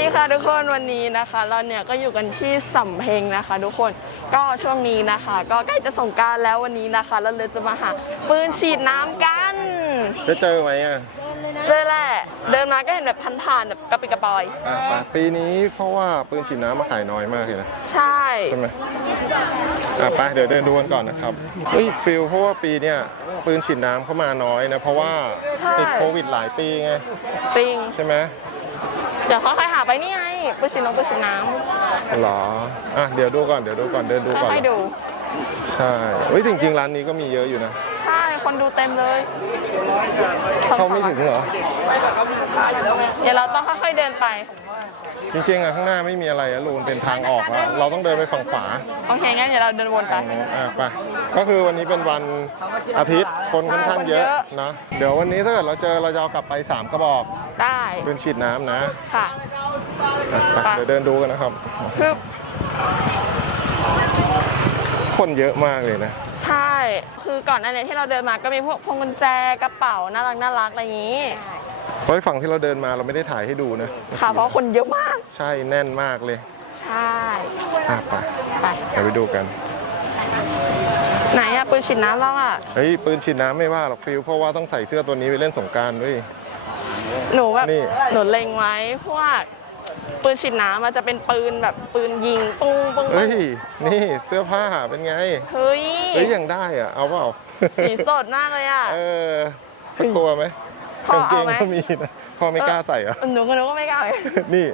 ดีค่ะทุกคนวันนี้นะคะ เราเนี่ยก็อยู่กันที่สำเพ็งนะคะ ทุกคนก็ช่วงนี้นะคะ ก็ใกล้จะสงกรารแล้ววันนี้นะคะ เราเลยจะมาหาปืนฉีดน้ำกัน จะเจอไหมอะเจอแหละเดินมาก็เห็นแบบผ่านๆแบบกระปิดกระปอย อะไปปีนี้เพราะว่าปืนฉีดน้ำมาขายน้อยมากเลยนะใช่ ใช่ไหมอะไปเดี๋ยวเดินดูกันก่อนนะครับเฮ้ยฟิลเพราะว่าปีเนี้ยปืนฉีดน้ำเข้ามาน้อยนะเพราะว่าติดโควิดหลายปีไงจริง ใช่ไหม เดี๋ยวค่อยๆหาไปนี่ไงปืนฉีดน้ำปืนฉีดน้หรอ อะ เดี๋ยวดูก่อน เดี๋ยวดูก่อน เดินดูำก่อน ค่อยๆดู ใช่เฮ้ย จริง ๆ ร้านนี้ก็มีเยอะอยู่นะ ใช่ คนดูเต็มเลยสองเข้าไม่ถึงเหรอ เดี๋ยวเราต้องค่อยๆเดินไป จริงๆอะข้างหน้าไม่มีอะไรอะลูนเป็นทางออกแล้วเราต้องเดินไปฝั่งขวาโอเคงั้นเดี๋ยวเราเดินวนไป อะไปก็คือวันนี้เป็นวันอาทิตย์คนค่อนข้างเยอะใช่คนเยอะ นะเดี๋ยววันนี้ถ้าเกิดเราเจอเราจะเอากลับไปสามกระบอกได้เป็นฉีดน้ำนะค่ะ อะไปไป เดี๋ยวเดินดูกันนะครับ คือคนเยอะมากเลยนะ ใช่ คือก่อนหน้านี้ที่เราเดินมาก็มีพวกพวงกุญแจกระเป๋าน่ารักน่ารักอะไรอย่างนี้ เพราะฝั่งที่เราเดินมาเราไม่ได้ถ่ายให้ดูนะค่ะเพราะคนเยอะมาก ใช่แน่นมากเลยใช่อะไปไปเดี๋ยวไปดูกัน ไหนอะปืนฉีดน้ำเราอะเฮ้ยปืนฉีดน้ำไม่ว่าหรอกฟิลเพราะว่าต้องใส่เสื้อตัวนี้ไปเล่นสงกรารด้วย หนูแบบนี่ หนูเล็งไว้เพราะว่าปืนฉีดน้ำมันจะเป็นปืนแบบปืนยิงปุ้งปุ้งปุ้เฮ้งยนี่เสื้อผ้าเป็นไงเฮ้ยเฮ้ยยังได้อะเอาเปล่า สีสดมากเลยอะเออสักตัวไหม พ่อกางเกเอางไหมก็มีนะพ่อไม่กล้าใส่อะ หนูก็หนูก็ไม่กล้าเลยนี่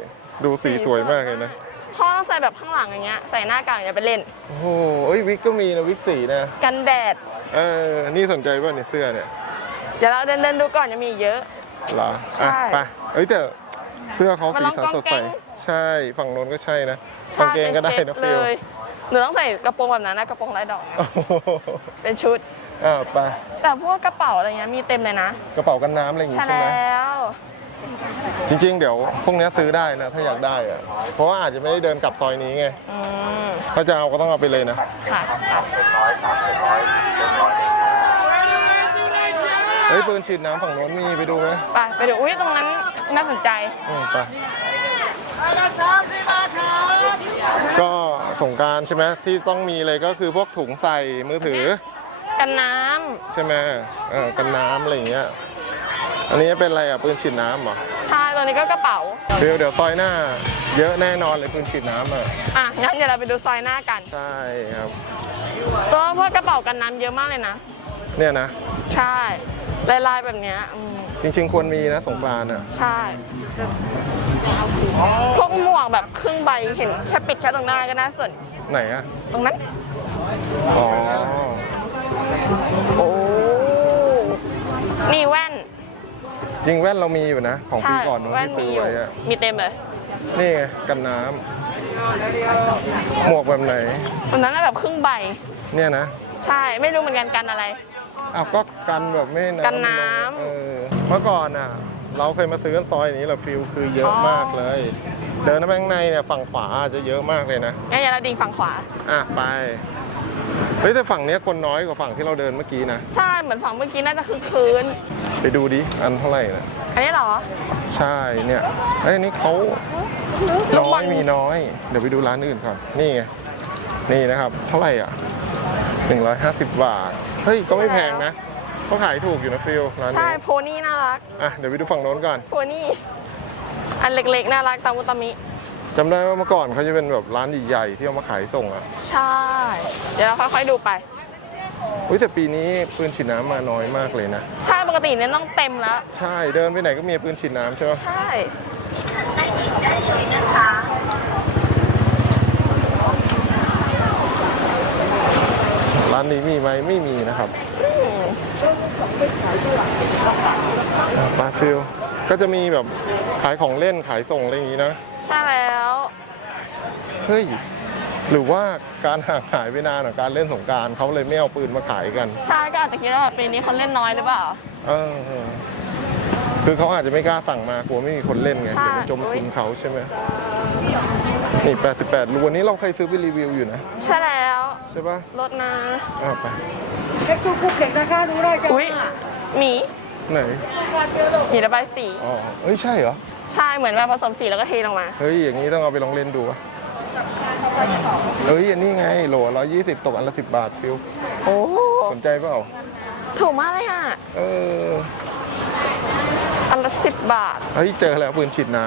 ดูสีสวยมากเลยนะ พ่อต้องใส่แบบข้างหลังอย่างเงี้ย ใส่หน้ากากอย่าไปเล่น โอ้โหเอ้ยวิกก็มีนะวิกสีนะ กันแดด เออ นี่สนใจป่ะเนี่ยเสื้อเนี่ยเดี๋ยวเราเดินเดินๆดูก่อนยังมีอีกเยอะ เหรอใช่อะไปเอ้ยแต่เสื้อเขามันสีลองสันสดกางเกใสงใช่ ฝั่งโน้นก็ใช่นะใช่กางเกงก็ได้ป็นะเซ็ฟิตลเลย หนูต้องใส่กระโปรงแบบนั้นนะกระโปรงลายดอกโอ้โหเป็นชุด อะไปแต่พวกกระเป๋าอะไรเงี้ยมีเต็มเลยนะกระเป๋ากันน้ำอะไรอย่างงี้ใช่ใช่ไหมแล้วจริง ๆ เดี๋ยวพวกเนี้ยซื้อได้นะ ถ้าอยากได้อะเพราะว่าอาจจะไม่ได้เดินกลับซอยนี้ไงอืมถ้าจะเอาก็ต้องเอาไปเลยนะ ค่ะเฮ้ยปืนฉีดน้ำฝั่งโน้นมีไปดูไหมไปไปดูอุ้ยตรงนั้นน่าสนใจอืมไปก็สงกรารใช่ไหมที่ต้องมีเลยก็คือพวกถุงใส่มือถือ กันน้ำใช่ไหมเออกันน้ำอะไรอย่างเงี้ย อันนี้เป็นอะไรอะปืนฉีดน้ำเหรอใช่ตัวนี้ก็กระเป๋า เดี๋ยวเดี๋ยวซอยหน้า เยอะแน่นอนเลยปืนฉีดน้ำอะ อะ งั้นเดี๋ยวเราไปดูซอยหน้ากันใช่ครับตัวพวกกระเป๋ากันน้ำเยอะมากเลยนะ เนี่ยนะ ใช่ ลายๆแบบเนี้ยอืมจริง ๆ ควรมีนะสงกรานต์อะ ใช่ พวกหมวกแบบครึ่งใบเห็นแค่ปิดแค่ตรงหน้าก็น่าสน ไหนอะ ตรงนั้น อ๋อ โอ้นี่แว่นจริงแว่นเรามีอยู่นะ ของปีใช่ก่อนนู้นแว่นที่มีซื้ออยู่ไว้อะมีเต็มเลยนี่ไงกันน้ำหมวกแบบไหนตรงนั้นน่ะแบบครึ่งใบ เนี่ยนะใช่ไม่รู้เหมือนกันกันอะไร อ้าวก็กันแบบไม่ำกันน้ำ เออเมื่อก่อนอะ เราเคยมาซื้อกันซอยนี้แหละฟิลคือเยอะอ๋อมากเลย เดินไปข้างในเนี่ยฝั่งขวาจะเยอะมากเลยนะงั้นอย่าเราดิ่งฝั่งขวา อะไป เฮ้ยแต่ฝั่งเนี้ยคนน้อยกว่าฝั่งที่เราเดินเมื่อกี้นะ ใช่เหมือนฝั่งเมื่อกี้น่าจะคือคืน ไปดูดิ อันเท่าไหร่นะ อันนี้เหรอ ใช่เนี่ยไอ้ยนี่เขาลูน้กอบอยลมีน้อย เดี๋ยวไปดูร้านอื่นก่อน นี่ไง นี่นะครับ เท่าไหร่อะ 150 บาท เฮ้ย ก็ไม่แพงนะเขาขายถูกอยู่นะฟิลร้านใช่นี้โพนี่น่ารัก อะเดี๋ยวไปดูฝั่งโน้นก่อน โพนี่ อันเล็กๆ น่ารักตามุตามิ จำได้ว่าเมื่อก่อนเขาจะเป็นแบบร้านใหญ่ๆที่เอามาขายส่งอะใช่ เดี๋ยวเราค่อยๆดูไป อุ้ยแต่ปีนี้ปืนฉีดน้ำมาน้อยมากเลยนะ ใช่ปกติเนี่ยต้องเต็มแล้ว ใช่เดินไปไหนก็มีปืนฉีดน้ำใช่ปะใช่ร้านนี้มีไหมไม่มีนะครับปาฟิลก็จะมีแบบ ขายของเล่นขายส่งอะไรอย่างนี้นะ ใช่แล้ว เฮ้ย หรือว่าการห่างหายไปนานของการเล่นสงกรารเขาเลยไม่เอาปืนมาขายกัน ใช่ก็อาจจะคิดว่าปีนี้คนเล่นน้อยหรือเปล่า เออ คือเขาอาจจะไม่กล้าสั่งมากลัวไม่มีคนเล่นไง ใช่ เดี๋ยวไปจมทุนเขาใช่ไหมนี่ 88รูวันนี้เราเคยซื้อไปรีวิวอยู่นะ ใช่แล้วใช่ปะรถนะ อ้าวไป เช็คทุกคุกเด็กนะคะรู้ได้จ้ะอุ้ยหมีไหนหมีระบายสี อ๋อเอ้ย ใช่เหรอ ใช่เหมือนแบบผสมสีแล้วก็เทลงมา เฮ้ยอย่างนี้ต้องเอาไปลองเล่นดูวะเฮ้ยอันนี้ไงโหลร้อยยี่สิบตกอันละสิบบาทฟิวโอ้สนใจเปล่าถูกมากเลยอะ เออ อันละสิบบาท เฮ้ยเจอแล้วปืนฉีดน้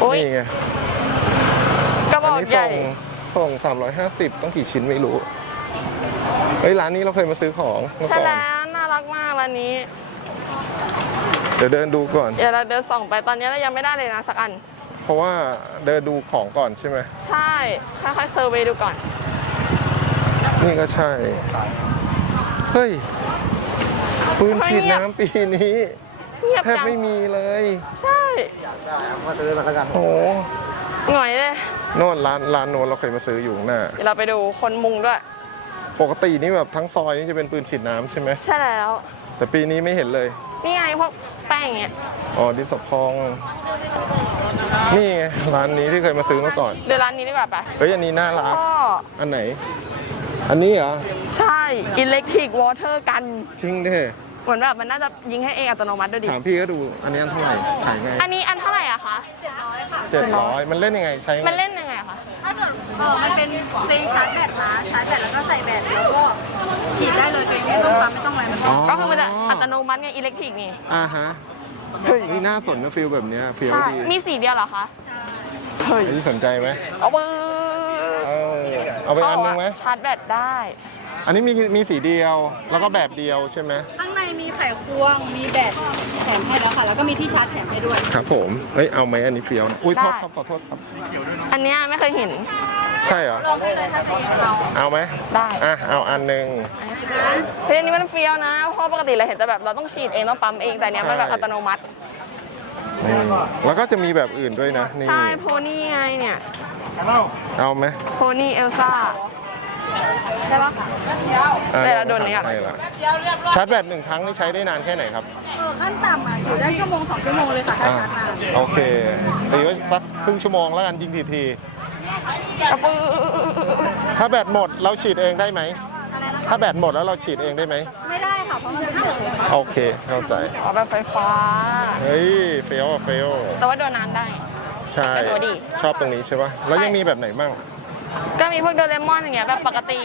โอ้ำยนี่ไงกระบอัอกนี้ใหญ่ส่งส่ง350ต้องกี่ชิ้นไม่รู้ เฮ้ยร้านนี้เราเคยมาซื้อของเมื่อใช่ก่อนแล้วน่ารักมากร้านนี้เดี๋ยวเดินดูก่อน เดี๋ยวเราเดินส่องไปตอนนี้เรายังไม่ได้เลยนะสักอัน เพราะว่าเดินดูของก่อนใช่ไหมใช่ค่อยๆเซอร์เวย์ดูก่อน นี่ก็ใช่ เฮ้ย ปืนฉีดเงียบน้ำปีนี้เงียบแทบจังไม่มีเลย ใช่โอ้โหหน่อยเลยโน่นร้านร้านโน้นเราเคยมาซื้ออยู่ข้างหน้า เดี๋ยวเราไปดูคนมุงด้วย ปกตินี่แบบทั้งซอยนี่จะเป็นปืนฉีดน้ำใช่ไหมใช่แล้ว แต่ปีนี้ไม่เห็นเลย นี่ไงพวกแป้งเงี้ยอ๋อดินสอพอง นี่ไงร้านนี้ที่เคยมาซื้อมาก่อน เดี๋ยวร้านนี้ดีกว่าปะเฮ้ยอันนี้น่ารัก ก็อันไหน อันนี้เหรอใช่ Electric Water กัน จริงดิเหมือนแบบมันน่าจะยิงให้เองอัตโนมัติด้วยดิ ถามพี่ก็ดูอันนี้อันเท่าไหร่ขายไงอันนี้อันเท่าไหร่อะคะ เจ็ดร้อยมันเล่นยังไงใช้ไงมันเล่นยังไงอะคะ ถ้าเกิดเออมันเป็นเพลงชาร์จแบตนะชาร์จแบตแล้วก็ใส่แบตแล้วก็ฉีดได้เลยตัวเองไม่ต้องปั๊มไม่ต้องอะไรมันอ๋อก็คือมันจะ อัตโนมัติไงอิเล็กทริกนี่ อ่าฮะ เฮ้ยนี่น่าสนนะฟิลแบบเนี้ยฟิลใช่ ดีมีสีเดียวเหรอคะเฮ้ยพี่สนใจไหมเอาไปเออเอาไปอันนึงไหม ชาร์จแบตได้ อันนี้มีมีสีเดียว แล้วก็แบบเดียวใช่ไหมข้างในมีไขควง มีแบตแถมให้แล้วค่ะ แล้วก็มีที่ชาร์จแถมให้ด้วย ครับผม เอ้ยเอาไหมอันนี้เฟี้ยวนะอุ้ยได้โทษครับขอโทษครับ อันเนี้ยไม่เคยเห็น ใช่เหรอ ลองไปเลยถ้าตัวเองเอาเอาไหมได้อะเอาอันหนึ่ง เฮ้ยอันนี้มันเฟี้ยวนะ เพราะปกติเราเห็นแต่แบบเราต้องฉีดเองต้องปั๊มเองแต่อันเนี้ยมันแบบใช่ อัตโนมัติ นี่แล้วก็จะมีแบบอื่นด้วยนะนี่ ใช่ โพนี่ไงเนี่ย เอาไหมโพนี่เอลซ่า ใช่ปะ อะเดี๋ยวเราดูหน่อยก่อนให้ละชาร์จแบตหนึ่งครั้งนี่ใช้ได้นานแค่ไหนครับเออขั้นต่ำอะอยู่ได้ชั่วโมงสองชั่วโมงเลยค่ะถ้าอ่าชาร์จนานโอเคตีไว้สักครึ่งชั่วโมงแล้วกันยิงทีที กระปือถ้าแบตหมดเราฉีดเองได้ไหม อะไรนะคะถ้าแบตหมดแล้วเราฉีดเองได้ไหม ไม่ได้ค่ะเพราะมันเป็นเสือไฟฟ้าโอเค เข้าใจ อ๋อแบบไฟฟ้า เฮ้ย เฟลอะเฟล แต่ว่าโดนน้ำได้ ใช่แต่ดูดิ ชอบตรงนี้ใช่ปะแล้วยังมีแบบไหนบ้างก็มีพวกโดเรมอนอย่างเงี้ยแบบปกติ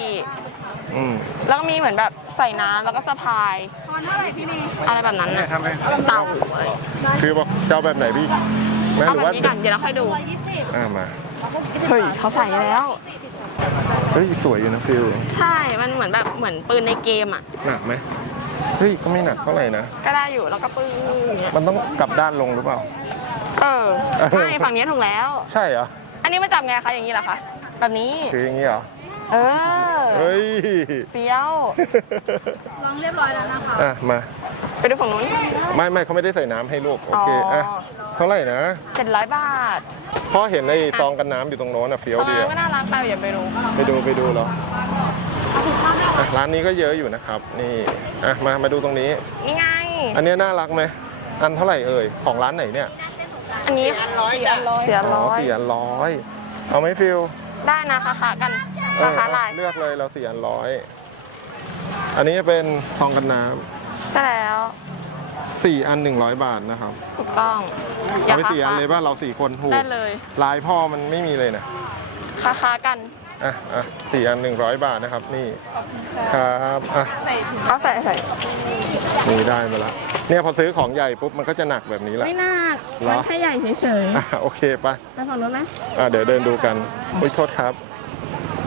อืม แล้วก็มีเหมือนแบบใส่น้ำแล้วก็สะพาย ตอนเท่าไหร่พี่เมย์อะไรแบบนั้นน่ะเต่าคือบอกจะเอาแบบไหนพี่แม่เอาหรือแบบว่านี้ก่อนเดี๋ยวเราค่อยดูอ่ามา เฮ้ยเขาใส่แล้ว เฮ้ยสวยอยู่นะฟิลใช่ มันเหมือนแบบเหมือนปืนในเกมอะ หนักไหมเฮ้ยก็ไม่หนักเท่าไหร่นะ ก็ได้อยู่แล้วก็ปืนอย่างเงี้ยมันต้องกลับด้านลงหรือเปล่า เออเออไม่ฝั่งนี้ถูกแล้ว ใช่เหรอ อันนี้มาจับไงคะอย่างนี้เหรอคะ แบบนี้ คืออย่างนี้เหรอ เออเฮ้ยเฟี้ยวลองเรียบร้อยแล้วนะคะอะมาไปดูฝั่งนู้นไม่ไม่เขาไม่ได้ใส่น้ำให้ลูกโอเคอ๋ออ่อะเท่าไหร่นะเจ็ดร้อยบาทพ่อเห็นไอ้ซองกันน้ำอยู่ตรงโน้นอะเฟี้ยวตอนดีนั้นอะก็น่ารักไปอย่าไปดูไปดูไปดูเหรออะร้านนี้ก็เยอะอยู่นะครับ นี่อะมามาดูตรงนี้ นี่ไง อันนี้น่ารักไหมอันเท่าไหร่เอ่ยของร้านไหนเนี่ยอันนี้สี่อันร้อยสี่อันร้อยอ๋อสี่อันร้อยเอาไหมฟิลได้นะคะคะกันเอ ราอคาลาย เลือกเลยเราสี่อันร้อยอันนี้จะเป็นซองกันน้ใช่แล้วำสี่อันหนึ่งร้อยบาทนะครับถูกต้องเอาไปสี่อันเลยป่ะเราสี่คนถูกได้เลยลายพ่อมันไม่มีเลยนะค้าค้ากัน อะอะสี่อันหนึ่งร้อยบาทนะครับ นี่ครับอะเอาใส่ใส่นี่ได้มาแล้วเนี่ยพอซื้อของใหญ่ปุ๊บมันก็จะหนักแบบนี้แหละ ไม่น่าเหรอ มันแค่ใหญ่เฉยอะโอเคไป ๆไปฝั่งนู้นไหม อะเดี๋ยวเดินดูกันอุ้ยโทษครับ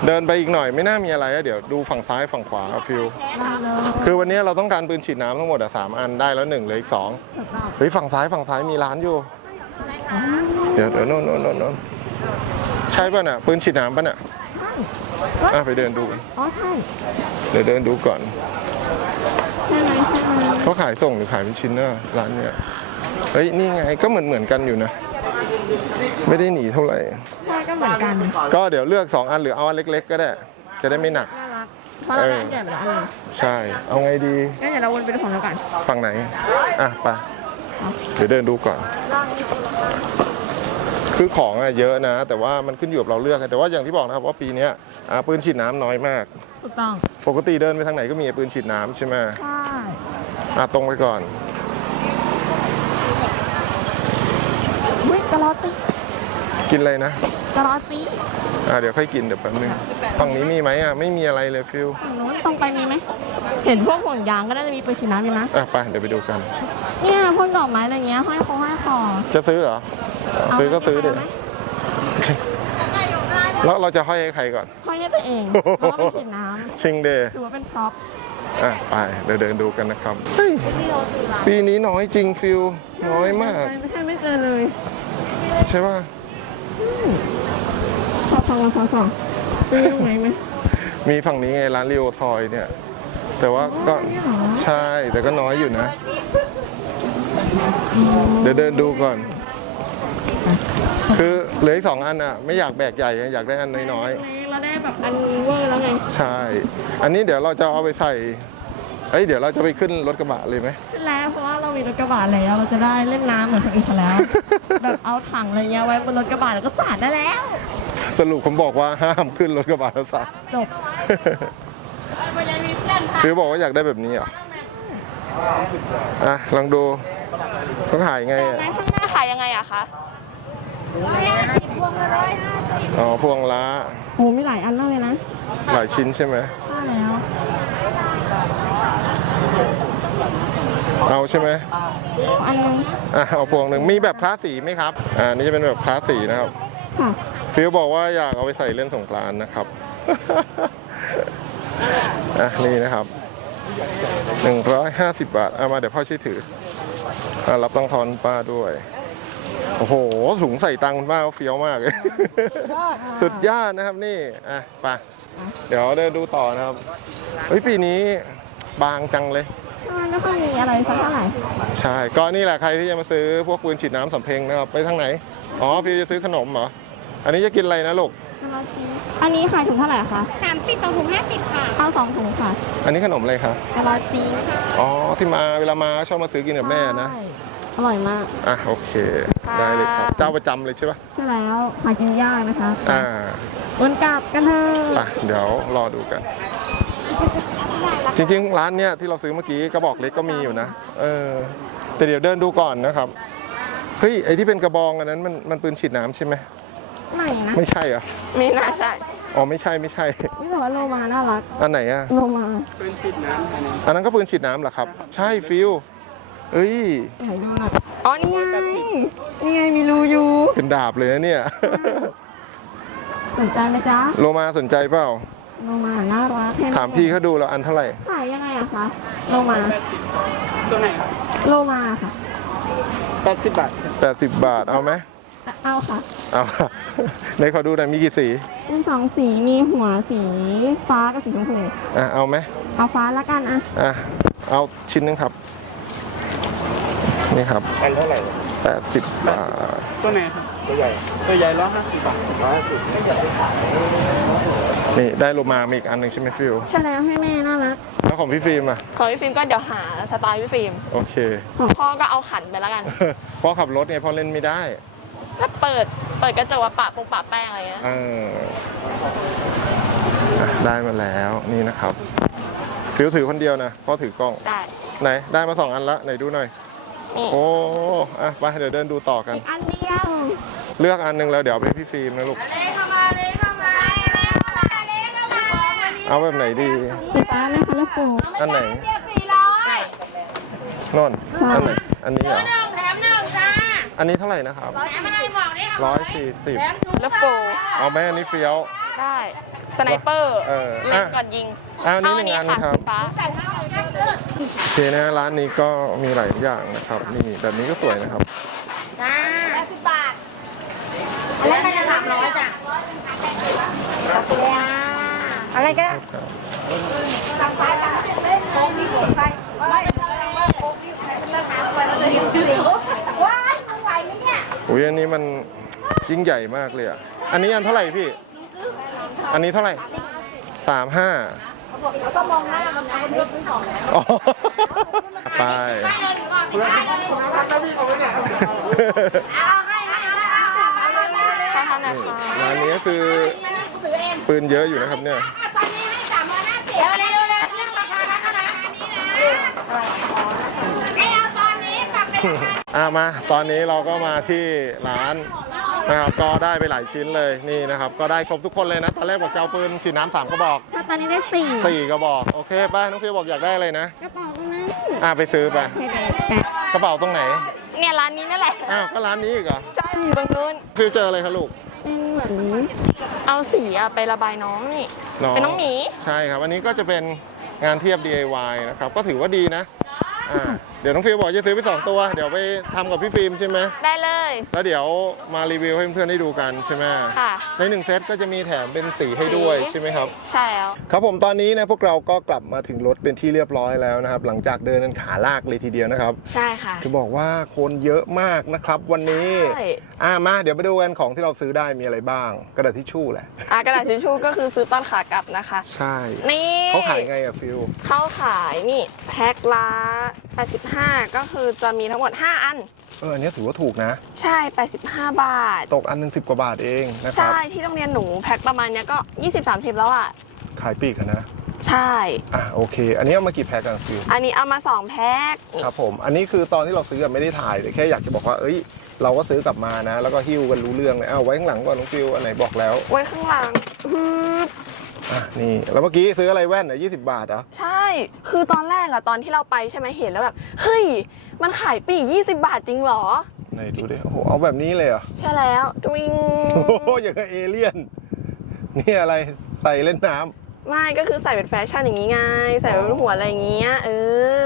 เดินไปอีกหน่อยไม่น่ามีอะไรอะเดี๋ยวดูฝั่งซ้ายฝั่งขวาครับฟิว คือวันนี้เราต้องการปืนฉีดน้ำทั้งหมดอะสามอันได้แล้วหนึ่งเหลืออีกสองเฮ้ยฝั่งซ้ายฝั่งซ้ายมีร้านอยู่ เดี๋ยวเดี๋ยวโน่นโน่นโน่นโน่นใช่ป่ะน่ะปืนฉีดน้ำป่ะน่ะอะไปเดินดูกันอ๋อใช่เดี๋ยวเดินดูก่อนเขาขายส่งหรือขายเป็นชิ้นน่ะร้านเนี้ยเฮ้ยนี่ไงก็เหมือนเหมือนกันอยู่นะ ไม่ได้หนีเท่าไหร่ใช่ก็เหมือนกัน ก็เดี๋ยวเลือก 2 อันหรือเอาอันเล็ก ๆ ก็ได้ จะได้ไม่หนัก น่ารักเพราะเราได้อันใหญ่ไปแล้วอันหนึงใช่ เอาไงดี งั้นเดี๋ยวเราวนไปดูของเราก่อนฝั่งไหน อะไปเดี๋ยวเดินดูก่อน คือของอะเยอะนะ แต่ว่ามันขึ้นอยู่กับเราเลือกไงแต่ว่าอย่างที่บอกนะครับว่าปีเนี้ยอ่าปืนฉีดน้ำน้อยมาก ถูกต้องปกติเดินไปทางไหนก็มีปืนฉีดน้ำใช่ไหมใช่อะตรงไปก่อน กระรอจี กินอะไรนะกระรอจีอ่าเดี๋ยวค่อยกินเดี๋ยวแป๊บนึงฝั่งนี้มีไหมอะไม่มีอะไรเลยฟิลฝั่งนู้นตรงไปมีไหมเห็นพวกห่วงยางก็น่าจะมีปืนฉีดน้ำอยู่นะอะไปเดี๋ยวไปดูกัน เนี่ยพวกดอกไม้อะไรเงี้ยห้อยคอห้อยคอจะซื้อเหรออะซื้อก็ซื้อเดี๋ยวาไหมแล้วเราจะห้อยให้ใครก่อนห้อยให้ตัวเองแล้วก็ไปฉีดน้ชิงเดย์ำถือว่าเป็นพร็อพอะไปเดี๋ยวเดินดูกันนะครับเฮ้ยปีนี้น้อยจริงฟิลน้อยมากไม่ใช่ไม่เจอเลย ใช่ป่ะ ชอบฟังมาฟังฟังซื้อตรงไหนไหมมีฝั่งนี้ไงร้านรีโอทอยเนี่ย แต่ว่าก็นี่เหรอใช่แต่ก็น้อยอยู่นะ เดี๋ยวเดินดูก่อน คือเหลืออีกสองอันอะ ไม่อยากแบกใหญ่ไงอยากได้อันน้อยเราได้แบบอันเวอร์แล้วไง ๆ ใช่ อันนี้เดี๋ยวเราจะเอาไปใส่ เอ้ยเดี๋ยวเราจะไปขึ้นรถกระบะเลยไหมขึ้นแล้วเพราะว่าเรามีรถกระบะแล้วเราจะได้เล่นน้ำเหมือนคนอื่นเขาแล้ว แบบเอาถังอะไรเงี้ยไว้บนรถกระบะแล้วก็สาดได้แล้วสรุปผมบอกว่าห้ามขึ้นรถกระบะแล้วสักจบคือบอกว่าอยากได้แบบนี้เหรออะลองดูเขาขายไงอะในข้างหน้าขายยังไงอะคะอ๋อพวงละโหมีหลายอันมากเลยนะหลายชิ้นใช่ไหมใช่แล้ว เอาใช่ไหมอันนึงอะเอาพวงหนึ่งมีแบบคลาสสีไหมครับอ่านี่จะเป็นแบบคลาสสีนะครับค่ะฟิวบอกว่าอยากเอาไปใส่เล่นสงกรานต์นะครับอะนี่นะครับ150บาทเอามาเดี๋ยวพ่อช่วยถืออะรับตังค์ทอนป้าด้วยโอ้โหถุงใส่ตังค์คุณป้าเขาเฟี้ยวมากเลยสุดยอดนะครับนี่อะไปเดี๋ยวเดินดูต่อนะครับเฮ้ยปีนี้บางจังเลย ไม่ค่อยมีอะไรสักเท่าไหร่ใช่ ก็นี่แหละใครที่จะมาซื้อพวกปืนฉีดน้ำสำเพ็งนะครับ ไปทางไหน อ๋อฟิวจะซื้อขนมเหรอ อันนี้จะกินอะไรนะลูก อันนี้ขายถุงเท่าไหร่คะสามสิบต่อถุงห้าสิบค่ะ เอาสองถุงค่ะอันนี้ขนมอะไรคะกระลาจีค่ะอ๋อ ที่มาเวลามาชอบมาซื้อกินกับแม่นะ ใช่อร่อยมากอะโอเค ได้เลยครับ เจ้าประจำเลยใช่ปะใช่แล้วหากินยากนะคะอ่า วนกลับกันเถอะ ไปเดี๋ยวรอดูกัน จริงๆ ร้านเนี้ยที่เราซื้อเมื่อกี้กระบอกเล็กก็มีอยู่นะ เออ แต่เดี๋ยวเดินดูก่อนนะครับ เฮ้ยไอที่เป็นกระบองอันนั้นมันมันปืนฉีดน้ำใช่ไหมไหนนะไม่ใช่เหรอมีน่าใช่ อ๋อไม่ใช่ไม่ใช่นี่แต่ว่าโลมาน่ารักอันไหนอะโลมาอันนั้นก็ปืนฉีดน้ำเหรอครับ ใช่ฟิวเอ้ย ไหนดูหน่อยอ๋อนี่ไงนี่ไงมีรูอยู่เป็นดาบเลยนะเนี่ย สนใจไหมจ๊ะ โลมาสนใจเปล่า โลมาน่ารักแค่ไหนถามพี่เขาดูแล้วอันเท่าไหร่ ขายยังไงอะคะโลมาตัวไหนโลมาค่ะ80 บาทเอาไหมเอาค่ะ เอาในขอดูหน่อยมีกี่สีมีสองสีมีหัวสีฟ้ากับสีชมพูอะเอาไหมเอาฟ้าละกันอะอะเอาชิ้นหนึงครับ นี่ครับ อันเท่าไหร่80 บาท ตัวไหนครับ ตัวใหญ่ ตัวใหญ่ร้อยห้าสิบบาทร้อยห้าสิบ นี่ได้โลมามีอีกอันหนึ่งใช่ไหมฟิวใช่แล้วให้แม่น่ารักแล้วของพี่ฟิล์มอะของพี่ฟิล์มก็เดี๋ยวหาสไตล์พี่ฟิล์มโอเคของพ่อก็เอาขันไปแล้วกันพ่อขับรถไงพ่อเล่นไม่ได้ก็เปิดเปิดกระจกว่าปะปงปะแป้งอะไรเงี้ยเอออะได้มาแล้วนี่นะครับ ฟิวถือคนเดียวนะพ่อถือกล้องได้ไหนได้มาสองอันละไหนดูหน่อยนี่โอ้อะไปเดี๋ยวเดินดูต่อกันอีกอันเดียว เลือกอันหนึงแล้วเดี๋ยวเอาไปให้พี่ฟิล์มนะลูก เอาแบบไหนดีสีฟ้าไหมคะแล้วฟูอันไหนเรียกสี่ร้อยนนอันไหนอันนี้เหรอหนึ่งแถมหนึ่งจ้าอันนี้เท่าไหร่นะครับแถมอะไรบอกนี่ค่ะร้อยสี่สิบแถมถุงแล้วฟูเอาไหมอันนี้เฟี้ยวได้สไนเปอร์เออเล่นก่อนยิงเอาอันนี้หนึ่งอันค่ะครับสีฟ้าโอเคนะร้านนี้ก็มีหลายอย่างนะครับนี่แบบนี้ก็สวยนะครับจ้าแปดสิบบาทเล่นไปละสามร้อยจ้ะอะไรก็ได้โค้งที่หัวไส้ไม่โค้ง อว้ายมึงไหวไหมเนี่ยอุ้ยอันนี้มันยิ่งใหญ่มากเลยอะ อันนี้อันเท่าไหร่พี่ อันนี้เท่าไหร่สามห้าแล้วก็มองหน้ามันเอาเลือกซื้อของแล้วอ๋อไปได้เลยหรือเปล่าได้เลยเอาให้ให้เอาเอาเอาเลยขอทานหน่อยนี่ค่ะร้านนี้ก็คือ ปืนเยอะอยู่นะครับเนี่ย ตอนนี้ให้สามร้อยห้าสิบเร็วเร็วเร็วเรื่องราคานั้นนะให้เอาตอนนี้ปรับเป็นอะมา ตอนนี้เราก็มาที่ร้านนะครับก็ได้ไปหลายชิ้นเลยนี่นะครับ ก็ได้ครบทุกคนเลยนะ ตอนแรกบอกจะเอาปืนฉีดน้ำสามกระบอก ถ้าตอนนี้ได้สี่สี่กระบอก โอเคป้าน้องฟิวบอกอยากได้อะไรนะ กระเป๋าตรงนั้นอะไปซื้อไป กระเป๋าตรงไหน เนี่ยร้านนี้นั่นแหละ อ้าว ก็ร้านนี้อีกเหรอ ใช่อยู่ตรงนู้นฟิวเจออะไรคะลูก เป็นเหมือน เอาสีอะไประบายน้องนี่ เป็นน้องหมี ใช่ครับ อันนี้ก็จะเป็นงานเทียบ DIY นะครับ ก็ถือว่าดีนะ อ่าเดี๋ยวน้องฟิวบอกจะซื้อไปสองตัว เดี๋ยวไปทำกับพี่ฟิล์มใช่ไหมได้เลย แล้วเดี๋ยวมารีวิวให้เพื่อนๆได้ดูกันใช่ไหมค่ะ ในหนึ่งเซตก็จะมีแถมเป็นสีให้ด้วยสีใช่ไหมครับ ใช่แล้ว ครับผมตอนนี้นะพวกเราก็กลับมาถึงรถเป็นที่เรียบร้อยแล้วนะครับ หลังจากเดินกันขาลากเลยทีเดียวนะครับ ใช่ค่ะ จะบอกว่าคนเยอะมากนะครับวันนี้ ใช่ อ่ามาเดี๋ยวไปดูกันของที่เราซื้อได้มีอะไรบ้าง กระดาษทิชชู่แหละ อะกระดาษทิชชู่ก็คือซื้อตอนขากลับนะคะ ใช่ นี่เขาขายไงอะฟิลเขาขายนี่แพ็คละ85 ก็คือจะมีทั้งหมด 5 อัน เอออันนี้ถือว่าถูกนะ ใช่ 85 บาท ตกอันหนึ่งสิบกว่าบาทเองนะครับ ใช่ ที่โรงเรียนหนูแพ็คประมาณเนี้ยก็ 20-30 แล้วอะ ขายปลีกอะนะ ใช่ อะโอเค อันนี้เอามากี่แพ็คกันฟิลอันนี้เอามา 2 แพ็คนี่ครับผม อันนี้คือตอนที่เราซื้ออะไม่ได้ถ่ายแต่แค่อยากจะบอกว่า เอ้ย เราก็ซื้อกลับมานะ แล้วก็หิ้วกันรู้เรื่องเลยเอาไว้ข้างหลังก่อนน้องฟิวอันไหนบอกแล้ว ไว้ข้างหลังฮึบ อะนี่แล้วเมื่อกี้ซื้ออะไรแว่นอะยี่สิบบาทเหรอใช่ คือตอนแรกอะตอนที่เราไปใช่ไหมเห็นแล้วแบบ เฮ้ย มันขายปีก20 บาทจริงเหรอ ไหนดูดิโอ้โหเอาแบบนี้เลยเหรอใช่แล้วดวิง โอ้โหอย่างกับเอเลี่ยน นี่อะไรใส่เล่นน้ไม่ก็คือใส่เป็นแฟชั่นอย่างนี้ไง ใส่ไว้บนหัวอะไรอย่างเงี้ย เอ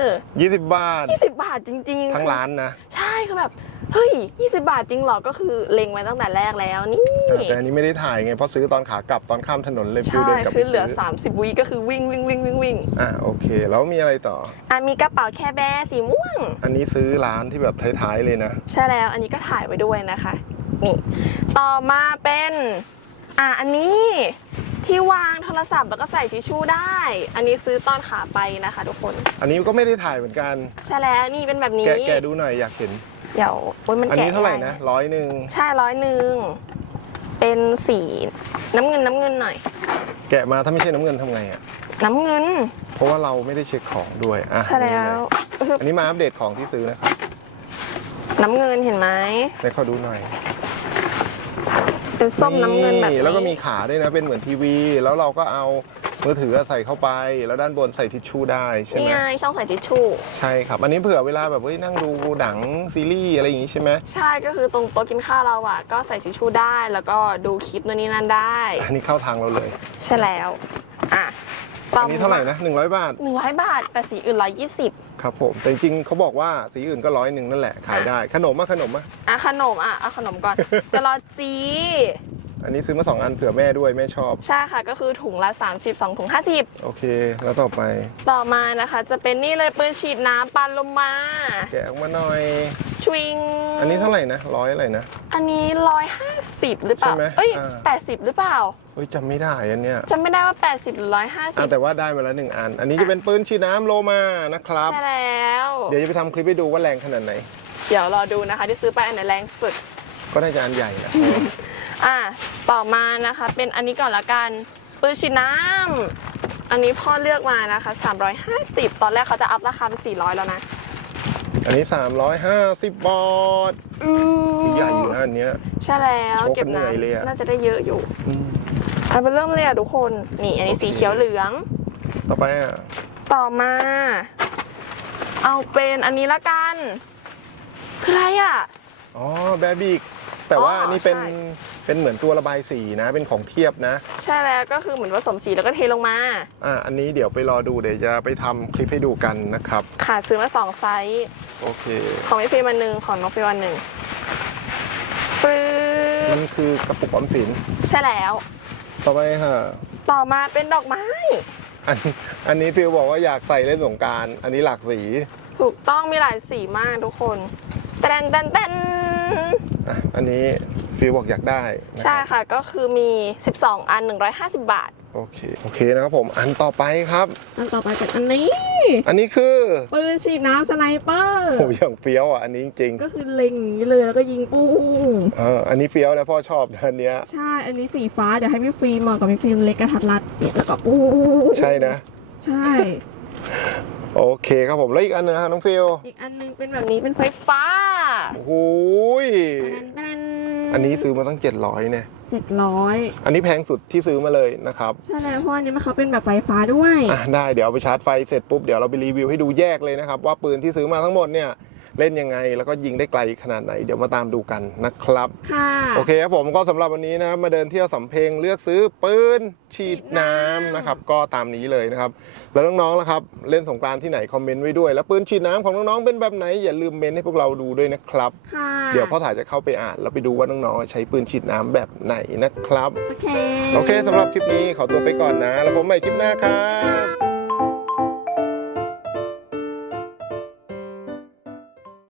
อำยี่สิบบาท 20 บาทจริงๆทั้งร้านนะ ใช่คือแบบ เฮ้ย 20 บาทจริงเหรอ ก็คือเล็งไว้ตั้งแต่แรกแล้วนี่อะแต่อันนี้ไม่ได้ถ่ายไงเพราะซื้อตอนขากลับตอนข้ามถนนเลยฟิวใช่เดินกลับไปคือเหลืซื้ออ30 วิก็คือวิ่งวิ่งวิ่งวิ่งวิ่งอะโอเค แล้วมีอะไรต่อ อะมีกระเป๋าแคร์แบร์สีม่วง อันนี้ซื้อร้านที่แบบท้ายๆเลยนะ ใช่แล้วอันนี้ก็ถ่ายไว้ด้วยนะคะ นี่ ต่อมาเป็น อะอันนี้ที่วางโทรศัพท์แล้วก็ใส่ทิชชู่ได้ อันนี้ซื้อตอนขาไปนะคะ ทุกคน อันนี้ก็ไม่ได้ถ่ายเหมือนกัน ใช่แล้วนี่เป็นแบบนี้ แกะแกะดูหน่อยอยากเห็น เดี๋ยวโอ้ยมันอันแกะนี้เท่าไหร่ด้นะร้อยหนึ่งใช่ร้อยหนึ่งเป็นสีน้ำเงินน้ำเงินหน่อย แกะมาถ้าไม่ใช่น้ำเงินทำไงอะน้ำเงินเพราะว่าเราไม่ได้เช็คของด้วยอะใช่แล้วนี่เลยอันนี้มาอัปเดตของที่ซื้อนะครับน้ำเงินเห็นไหมให้เขาดูหน่อยเป็นส้มน้ำเงินแบบนี้แล้วก็มีขาด้วยนะเป็นเหมือนทีวี แล้วเราก็เอา มือถือใส่เข้าไป แล้วด้านบนใส่ทิชชู่ได้ใช่นี่ไหมไงช่องใส่ทิชชู่ ใช่ครับ อันนี้เผื่อเวลาแบบเฮ้ยนั่งดูหนังซีรีส์อะไรอย่างงี้ใช่ไหมใช่ก็คือตรงโต๊ะกินข้าวเราอะ ก็ใส่ทิชชู่ได้แล้วก็ดูคลิปนู่นนี่นั่นได้ อันนี้เข้าทางเราเลย ใช่แล้ว อะอันนี้เท่าไหร่นะ100 บาท หนึ่งร้อยบาทแต่สีอื่นร้อยยี่สิบ ครับผมแต่จริงๆเขาบอกว่าสีอื่นก็ร้อยหนึ่งนั่นแหละขายได้ขนมอะขนมอะอะขนมอะเอาขนมก่อนกะลอจีอันนี้ซื้อมาสองอันเผื่อแม่ด้วยแม่ชอบ ใช่ค่ะ ก็คือถุงละ 30 2ถุง50 โอเค แล้วต่อไป ต่อมานะคะ จะเป็นนี่เลยปืนฉีดน้ำปาโลมา แกะออกมาหน่อย ชวิง อันนี้เท่าไหร่นะร้อยอะไรนะ อันนี้ร้อยห้าสิบหรือเปล่า ใช่ไหมเอ้ยอ่า แปดสิบหรือเปล่าเฮ้ยจำไม่ได้อันเนี้ยจำไม่ได้ว่า80หรืออะ150แต่ว่าได้มาแล้วหนึ่งอัน อันนี้จะเป็นปืนฉีดน้ำโลมานะครับ ใช่แล้ว เดี๋ยวจะไปทำคลิปให้ดูว่าแรงขนาดไหน เดี๋ยวรอดูนะคะที่ซื้อไปอันไหนแรงสุด ก็น่าจะอันใหญ่นะ อะต่อมานะคะ เป็นอันนี้ก่อนละกันปืนฉีดน้ำอันนี้พ่อเลือกมานะคะ 350 ตอนแรกเขาจะอัพราคาเป็น400 แล้วนะ อันนี้ 350 บาทใหญ่อยู่นะอันเนี้ย ใช่แล้วโชว์เก็บกันเหนื่อยเลยอะ น้ำน่าจะได้เยอะอยู่อืมอันเป็นเริ่มเลยอะทุกคน นี่ อันนี้สีเขียวเหลือง ต่อไปอะต่อมา เอาเป็นอันนี้ละกัน คืออะไรอะ อ๋อแบบิกแต่ว่าอ๋ออันี่เป็นใช่ เป็นเหมือนตัวระบายสีนะ เป็นของเทียบนะ ใช่แล้วก็คือเหมือนผสมสีแล้วก็เทลงมาอะอันนี้เดี๋ยวไปรอดูเดี๋ยวจะไปทำคลิปให้ดูกันนะครับ ค่ะซื้อมาสองไซส์ โอเค ของพี่ฟิล์มอันหนึ่งของน้องฟิล์มอันหนึ่งปรื๊มัดนคือกระปุกออมสินใช่แล้ว ต่อไปค่ะ ต่อมาเป็นดอกไม้ อันอันนี้ฟิวบอกว่าอยากใส่เล่นสงกราร อันนี้หลากสี ถูกต้องมีหลายสีมากทุกคนแตนแตนแตน อะอันนี้ฟิวบอกอยากได้นะใช่ครับค่ะก็คือมี 12 อัน 150 บาท โอเคโอเคนะครับผมอันต่อไปครับ อันต่อไปเป็นอันนี้ อันนี้คือปืนฉีดน้ำสไนเปอร์ โอ้ยอย่างเฟี้ยวอะอันนี้จริงก็คือเล็งอย่างนี้เลยแล้วก็ยิงปุ้ง ๆเอออันนี้เฟี้ยวนะพ่อชอบนะอันเนี้ยใช่ อันนี้สีฟ้า เดี๋ยวให้พี่ฟิล์มเหมาะกับพี่ฟิล์มเล็กกระทัดรัดเนี่ยแล้วก็ปุ้งใช่นะ ใช่ โอเคครับผมแล้วอีกอันหนึงครับน้องฟิลอีกอันหนึงเป็นแบบนี้เป็นไฟฟ้าโอ้โหยเป็นอันนี้ซื้อมาตั้ง 700เนี่ยเจ็ดร้อยอันนี้แพงสุดที่ซื้อมาเลยนะครับ ใช่แล้วเพราะอันนี้มันเขาเป็นแบบไฟฟ้าด้วยอะได้เดี๋ยวเอาไปชาร์จไฟเสร็จปุ๊บเดี๋ยวเราไปรีวิวให้ดูแยกเลยนะครับ ว่าปืนที่ซื้อมาทั้งหมดเนี่ย เล่นยังไง แล้วก็ยิงได้ไกลขนาดไหน เดี๋ยวมาตามดูกันนะครับ ค่ะ โอเคครับผมก็สำหรับวันนี้นะครับมาเดินเที่ยวสำเพ็งเลือกซื้อปืนฉีดน้ำนะครับ ก็ตามนี้เลยนะครับ แล้วน้องๆล่ะครับ เล่นสงกรานต์ที่ไหนคอมเมนต์ไว้ด้วย แล้วปืนฉีดน้ำของน้องๆเป็นแบบไหนอย่าลืมเมนให้พวกเราดูด้วยนะครับ ค่ะเดี๋ยวพ่อถ่ายจะเข้าไปอ่านแล้วไปดูว่าน้องๆใช้ปืนฉีดน้ำแบบไหนนะครับ โอเค โอเคสำหรับคลิปนี้ขอตัวไปก่อนนะ แล้วพบใหม่คลิปหน้าครับ